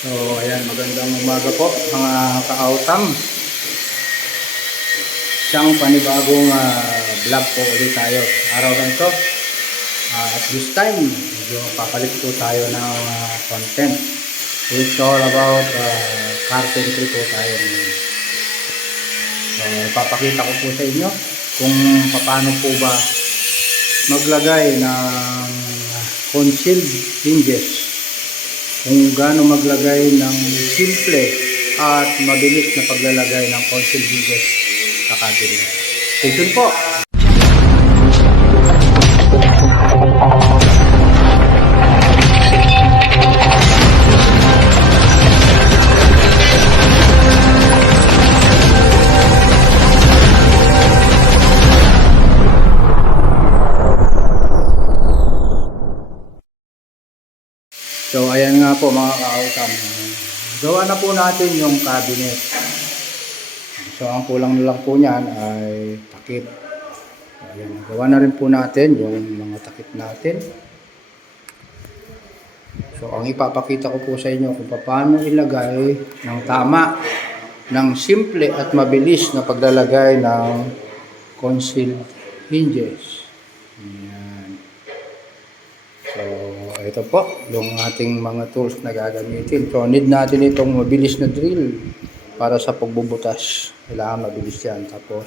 So, ayan, magandang umaga po mga ka-autam. Isang panibagong vlog po ulit tayo. Araw na ito. At this time, medyo papalit po tayo ng content. It's all about carpentry po tayo. So, ipapakita ko po sa inyo kung paano po ba maglagay ng concealed hinges. Kung gaano maglagay ng simple at mabilis na paglalagay ng concealed hinges sa cabinet. Stay tuned po! So ayan nga po mga ka-autam, gawa na po natin yung cabinet. So ang kulang na lang po niyan ay takip. Ayan, gawa na rin po natin yung mga takip natin. So ang ipapakita ko po sa inyo kung paano ilagay ng tama, ng simple at mabilis na paglalagay ng concealed hinges. Ayan. So ito po yung ating mga tools na gagamitin. So need natin itong mabilis na drill para sa pagbubutas. Kailangan mabilis yan. Tapos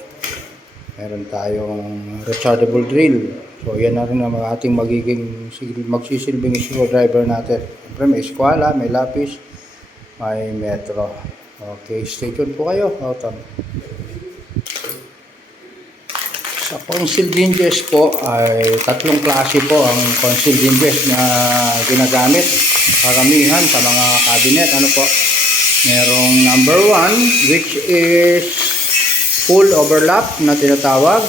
meron tayong rechargeable drill. So yan na rin ang ating magsisilbing screwdriver natin. Siyempre may eskwala, may lapis, may metro. Okay, stay tuned po kayo. Sa concealed hinges po ay tatlong klase po ang concealed hinges na ginagamit karamihan sa mga cabinet. Ano po? Merong number 1 which is full overlap na tinatawag.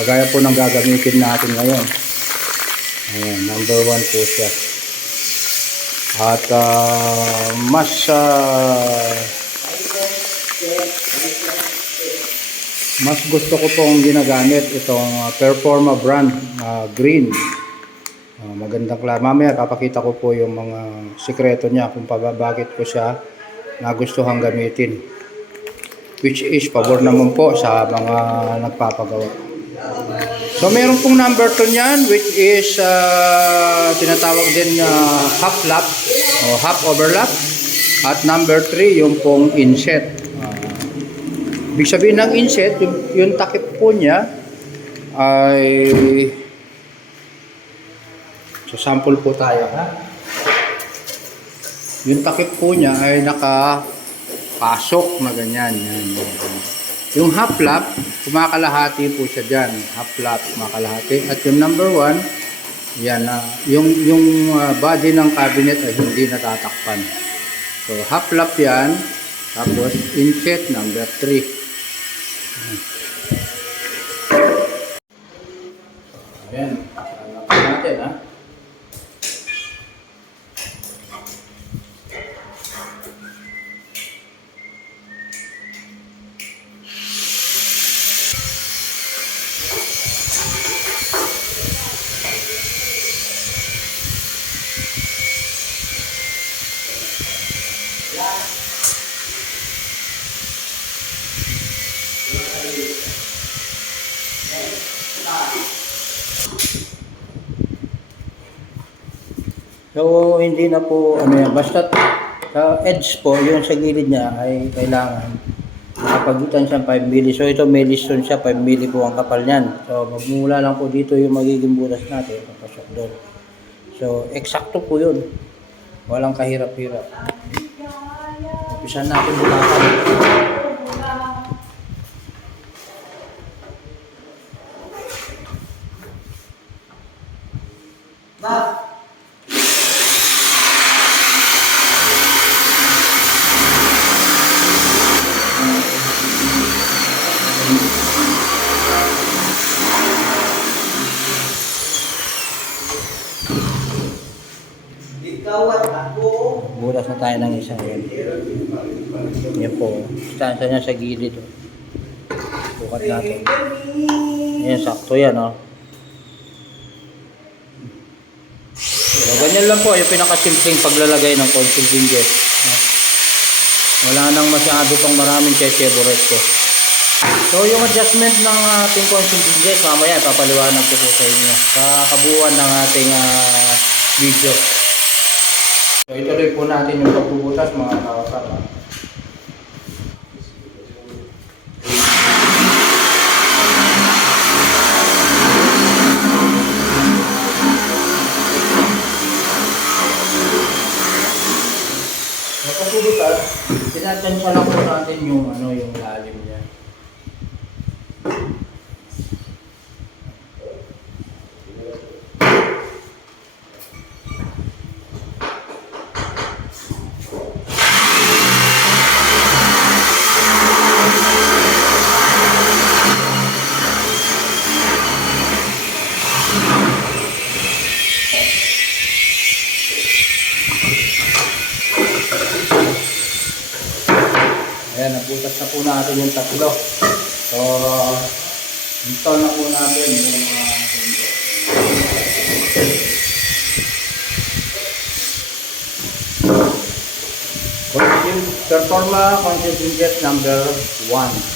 Kagaya po ng gagamitin natin ngayon. Ayan, number 1 po siya. At mas gusto ko pong ginagamit itong Performa brand green. Magandang klase. Mamaya papakita ko po yung mga sikreto niya kung bakit ko siya nagustuhan gamitin. Which is pabor naman po sa mga nagpapagawa. So meron pong number 2 niyan which is tinatawag din half lap o half overlap. At number 3 yung pong inset. Ibig sabihin ng inset, yung takip po niya ay so sample po tayo ha. Yung takip po niya ay nakapasok na ganyan. Yan. Yung half lap, kumakalahati po siya dyan. Half lap, kumakalahati. At yung number 1, yan, yung body ng cabinet ay hindi natatakpan. So half lap yan. Tapos inset number 3. Ayan, hanapin natin ha. So hindi na po yan, basta sa edge po, yung sa gilid niya ay kailangan nakapagitan siya 5 mm. So ito may liston siya, 5 mm po ang kapal niyan. So magmula lang po dito yung magiging butas natin, papasok doon. So eksakto po yun. Walang kahirap-hirap. Umpisan natin bulakan. Butas na tayo ng isa. Yan po. Distansya niya sa gilid. Bukat natin. Yan, sakto yan. So, ganyan lang po yung pinakasimpleng paglalagay ng concealed hinges. Wala nang masyado pang maraming Chevrolet ko. So yung adjustment ng ating concealed hinges, mamaya ipapaliwanag ko po sa inyo sa kabuuan ng ating video. So ituloy po natin yung pagbubutas mga kawasap. Pagbubutas, tinatansya lang po natin yung yung lalim niya. Ayan, nabutas na po natin yung tatlo. So, install na po natin yung Performa concealed hinges number 1.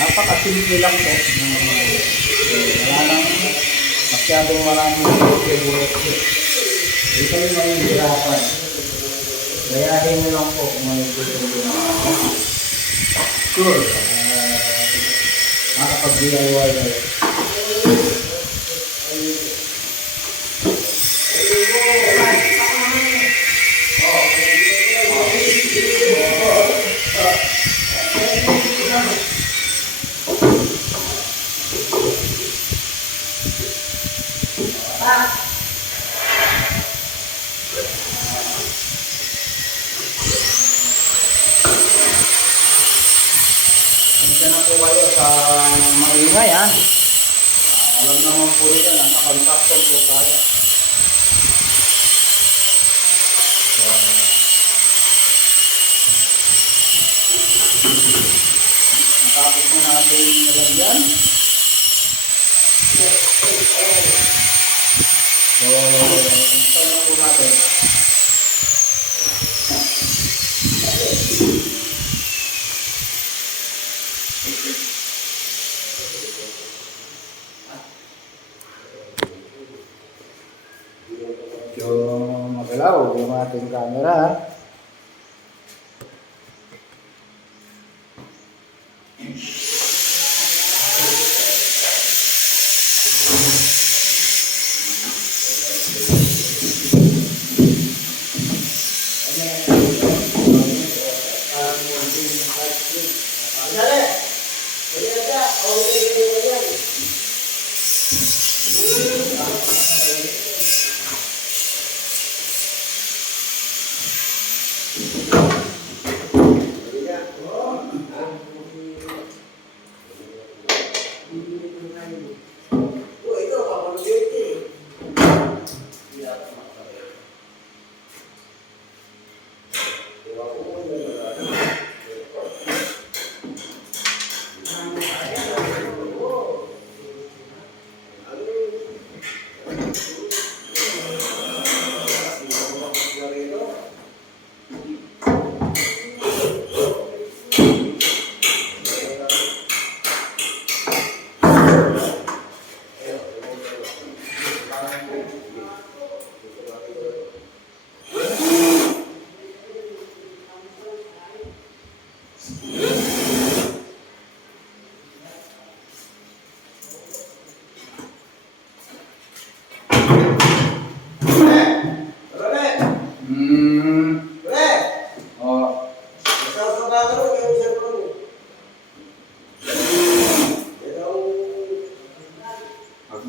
Napakasimple lang po. Wala lang masyadong maraming Chevrolet. Ito yung mahihirapan. Gayahin nyo lang po kung may gusto nyo. Sure. Makapag-DIY kayo. Punta na po kayo sa maingay ha. Alam naman po nila na naka-construction po tayo. So, natapos na natin nilagyan. So, install na po natin. So, magalaw yung ating camera.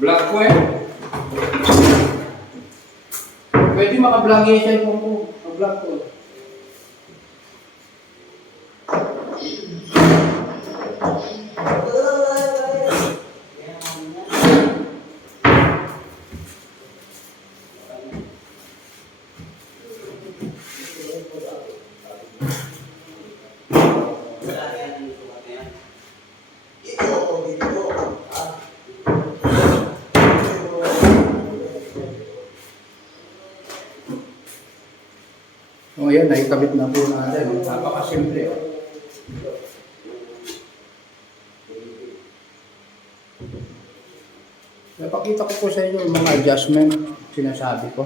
Black ko eh. Pwede maka-black yung cellphone ko. Mag-black ko. ayan, naikabit na po natin. Napakasimple. Oh. Napakita ko po sa inyo yung mga adjustment sinasabi ko.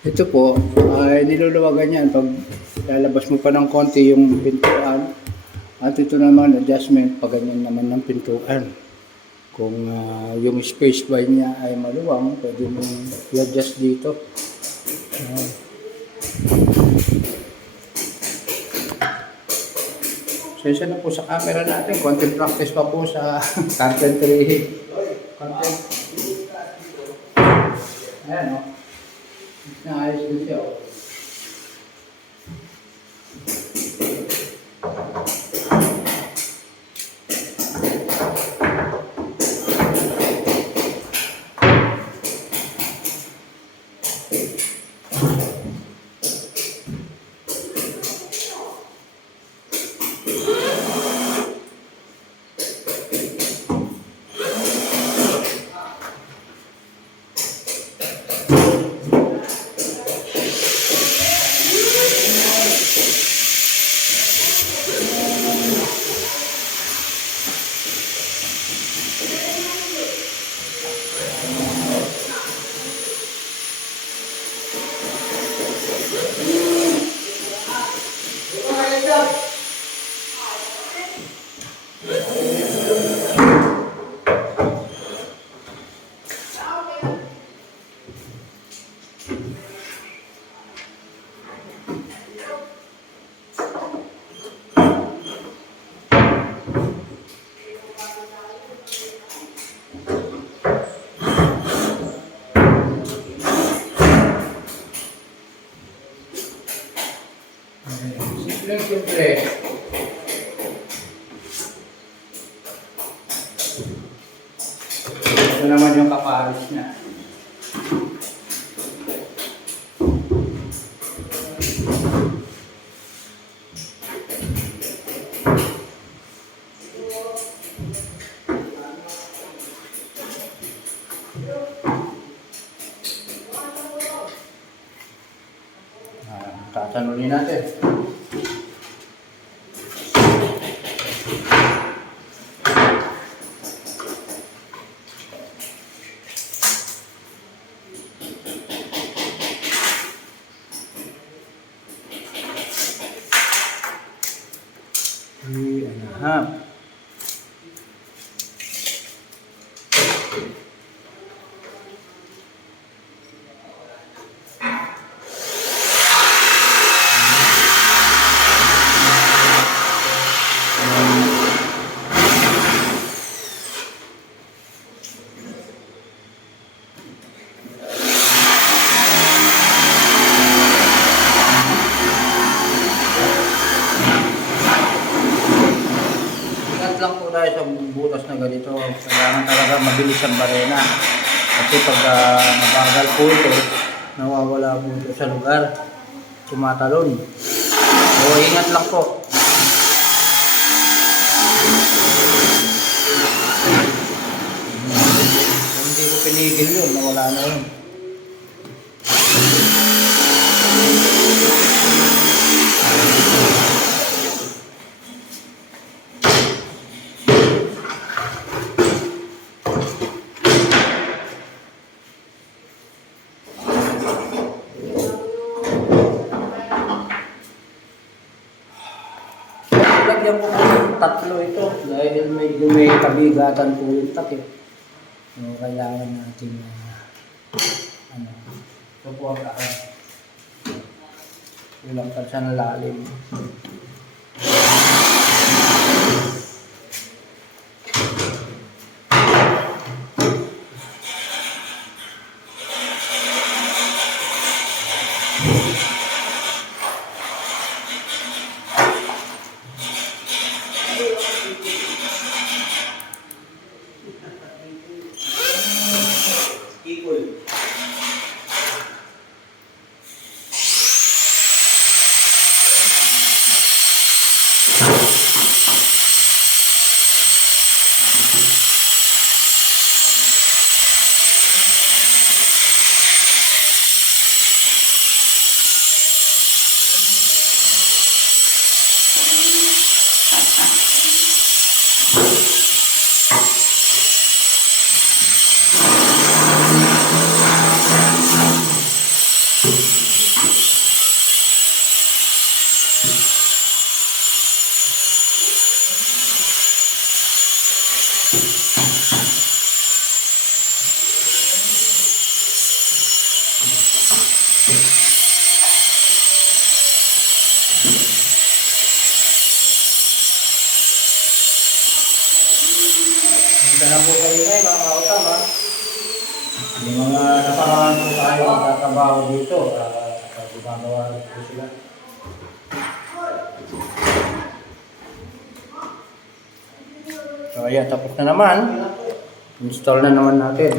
Ito po, ay niluluwagan yan pag lalabas mo pa ng konti yung pintuan. At ito naman, adjustment, pag ganyan naman ng pintuan. Kung yung space by niya ay maluwang, pwede mo i-adjust dito. Sensya na po sa camera natin, content practice pa po sa carpentry. Content. Ayan o. Naayos din siya o. Simple. Ito naman yung kapares niya. Tatanunin natin. Aha. Lang po tayo sa butas na ganito, kailangan talaga mabilis ang barena. Kasi pag mabagal po ito, nawawala po ito sa lugar, tumatalon. So ingat lang po. Kung hindi ko pinigil yun, nawala na yun. Lagyan ko po ng tatlo ito dahil medyo may kabigatan po yung takip. So, kailangan natin suportahan. Ilang tansa na lalim. Ikol. Yung mga nakaraan po tayo magtatrabaho dito, gumagawa rin po sila. So ayan, tapos na naman. Install na naman natin.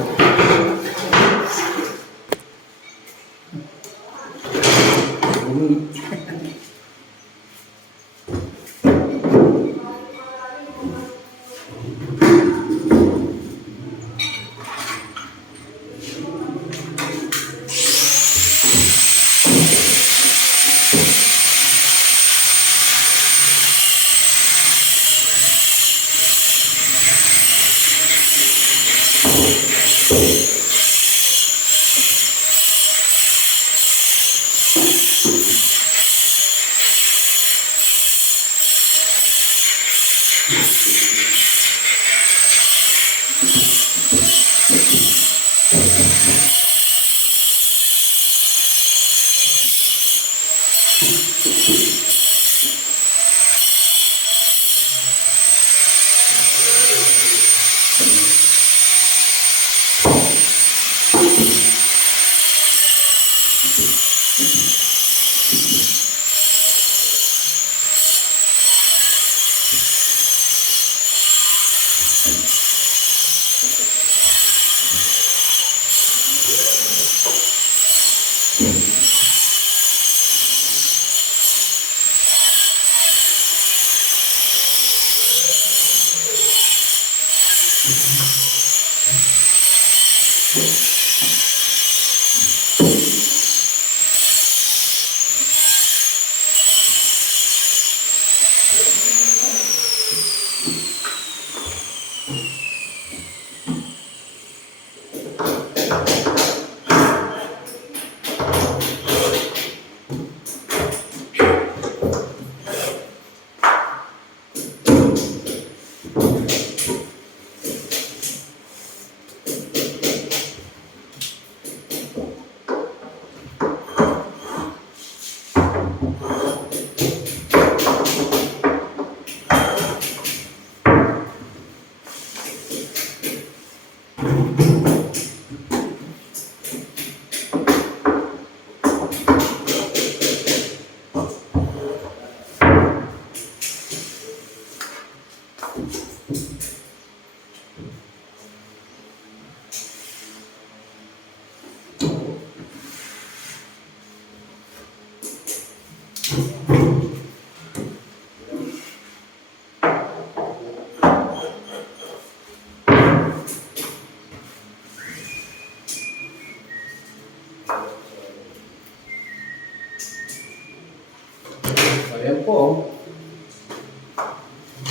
So, ayan po.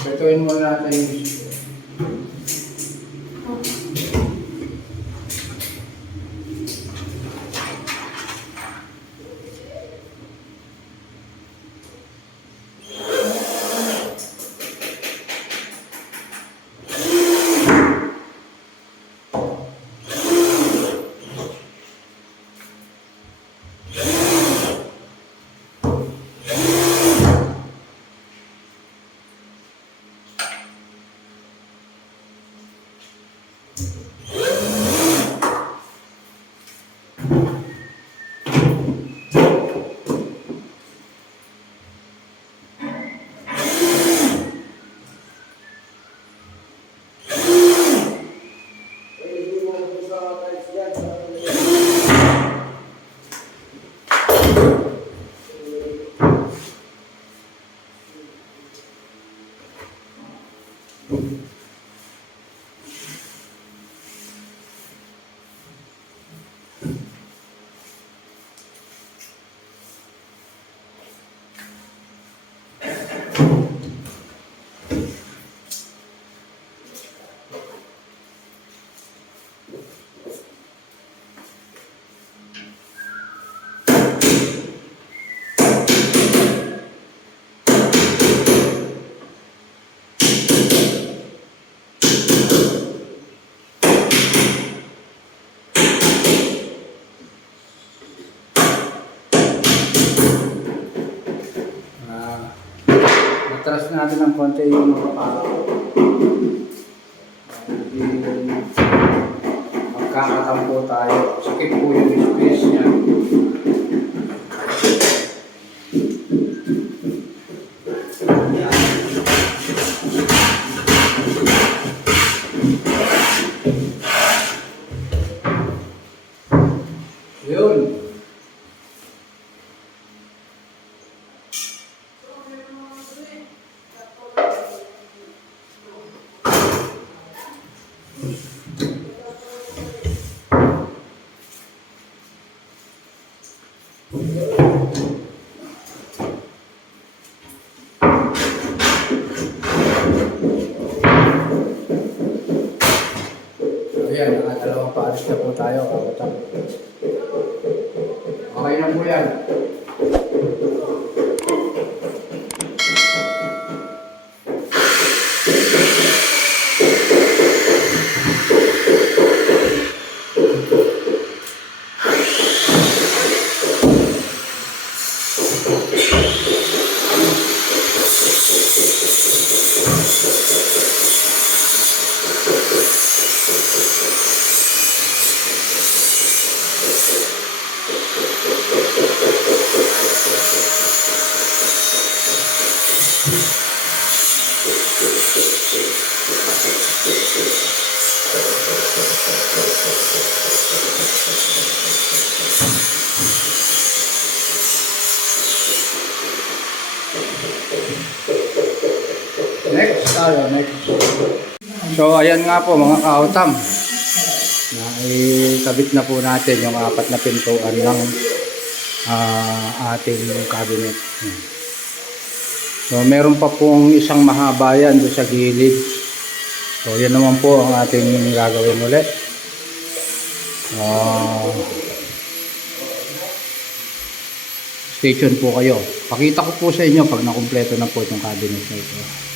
Petuin muna natin yung atras natin ng konti yung mga Magkakatampo tayo. Sakit po yung space niya. Yun. Ayan, nakadalawang paalis na po tayo. Okay na po yan. Next tayo, next. So ayan nga po mga kautam. Nakikabit na po natin yung 4 na pintuan ng ating cabinet. So meron pa pong isang mahaba yan doon sa gilid. So yan naman po ang ating gagawin ulit. Stay tuned po kayo. Pakita ko po sa inyo pag nakumpleto na po itong cabinet na ito.